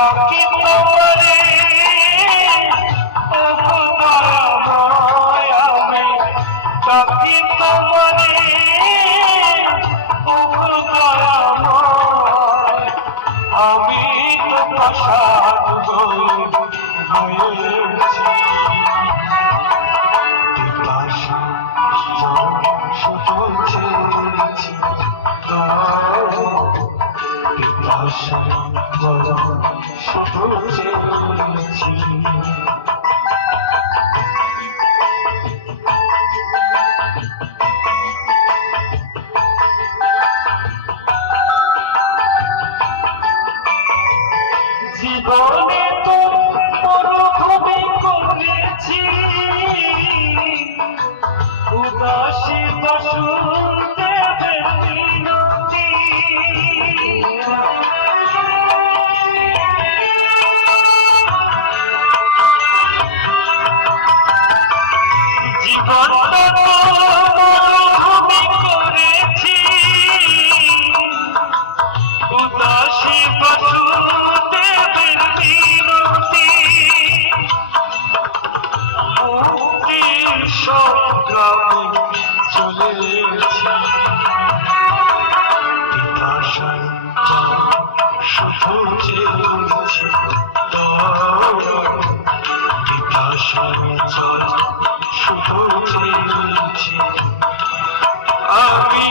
ডাকি তোমারে আমি ডাকি তোমারে আমি তোমার সাধু হয়েছি শুধু চেয়েছি শুধু চেয়েছি জীবনে তো মরুভূমি করেছি উদাসী শুনতে মিনতি জীবন মরুভূমি করেছি উদাসী সংগ্রামে চলেছি পিপাসায় শুধু চেয়েছি পিপাসায় শুধু চেয়েছি আমি